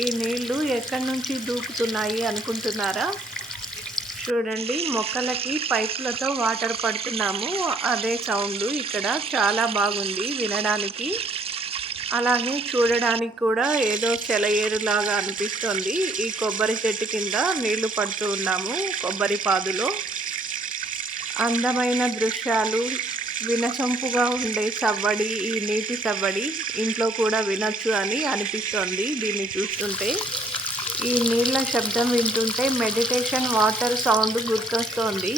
ఈ నీళ్లు ఎక్కడి నుంచి దూకుతున్నాయి అనుకుంటున్నారా? చూడండి, మొక్కలకి పైపులతో వాటర్ పడుతున్నాము. అదే సౌండ్ ఇక్కడ చాలా బాగుంది వినడానికి. అలాగే చూడడానికి కూడా ఏదో సెలయేరులాగా అనిపిస్తుంది. ఈ కొబ్బరి చెట్టు కింద నీళ్లు పడుతూ ఉన్నాము, కొబ్బరి పాదులో. అందమైన దృశ్యాలు, వినసొంపుగా ఉండే సవ్వడి, ఈ నీటి సవ్వడి ఇంట్లో కూడా వినొచ్చు అని అనిపిస్తోంది దీన్ని చూస్తుంటే. ఈ నీళ్ళ శబ్దం వింటుంటే మెడిటేషన్ వాటర్ సౌండ్ గుర్తొస్తోంది.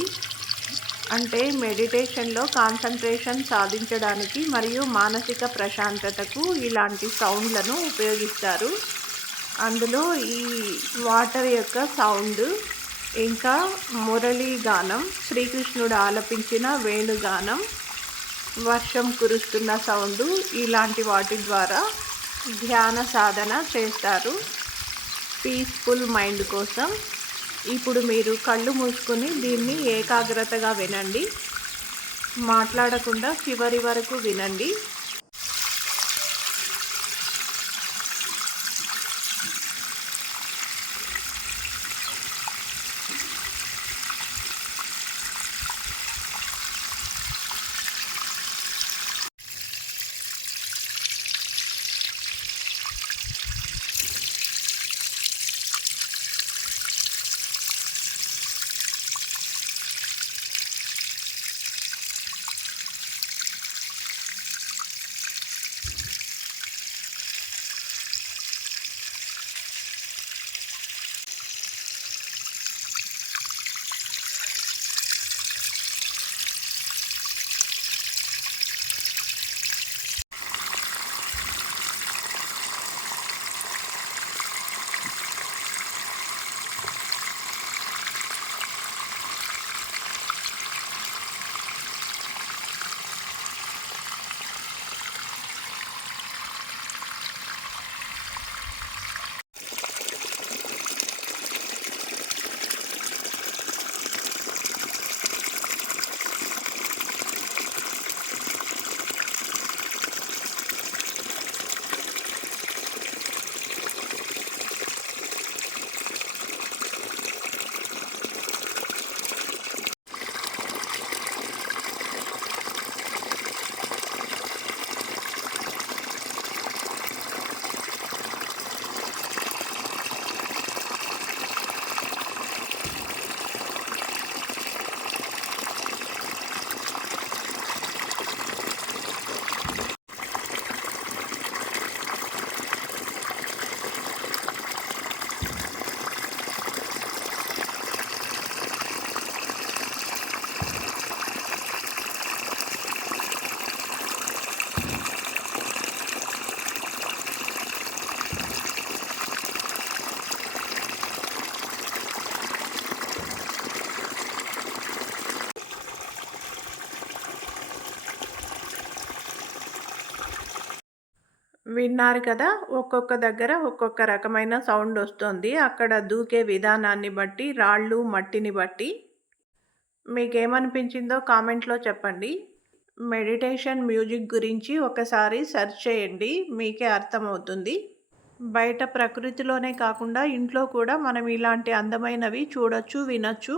అంటే మెడిటేషన్లో కాన్సంట్రేషన్ సాధించడానికి మరియు మానసిక ప్రశాంతతకు ఇలాంటి సౌండ్లను ఉపయోగిస్తారు. అందులో ఈ వాటర్ యొక్క సౌండ్, ఇంకా మురళీ గానం, శ్రీకృష్ణుడు ఆలపించిన వేణుగానం, వర్షం కురుస్తున్న సౌండు, ఇలాంటి వాటి ద్వారా ధ్యాన సాధన చేస్తారు పీస్ఫుల్ మైండ్ కోసం. ఇప్పుడు మీరు కళ్ళు మూసుకొని దీన్ని ఏకాగ్రతగా వినండి, మాట్లాడకుండా చివరి వరకు వినండి. విన్నారు కదా, ఒక్కొక్క దగ్గర ఒక్కొక్క రకమైన సౌండ్ వస్తుంది. అక్కడ దూకే విధానాన్ని బట్టి, రాళ్ళు మట్టిని బట్టి. మీకేమనిపించిందో కామెంట్లో చెప్పండి. మెడిటేషన్ మ్యూజిక్ గురించి ఒకసారి సెర్చ్ చేయండి, మీకే అర్థమవుతుంది. బయట ప్రకృతిలోనే కాకుండా ఇంట్లో కూడా మనం ఇలాంటి అందమైనవి చూడొచ్చు, వినొచ్చు.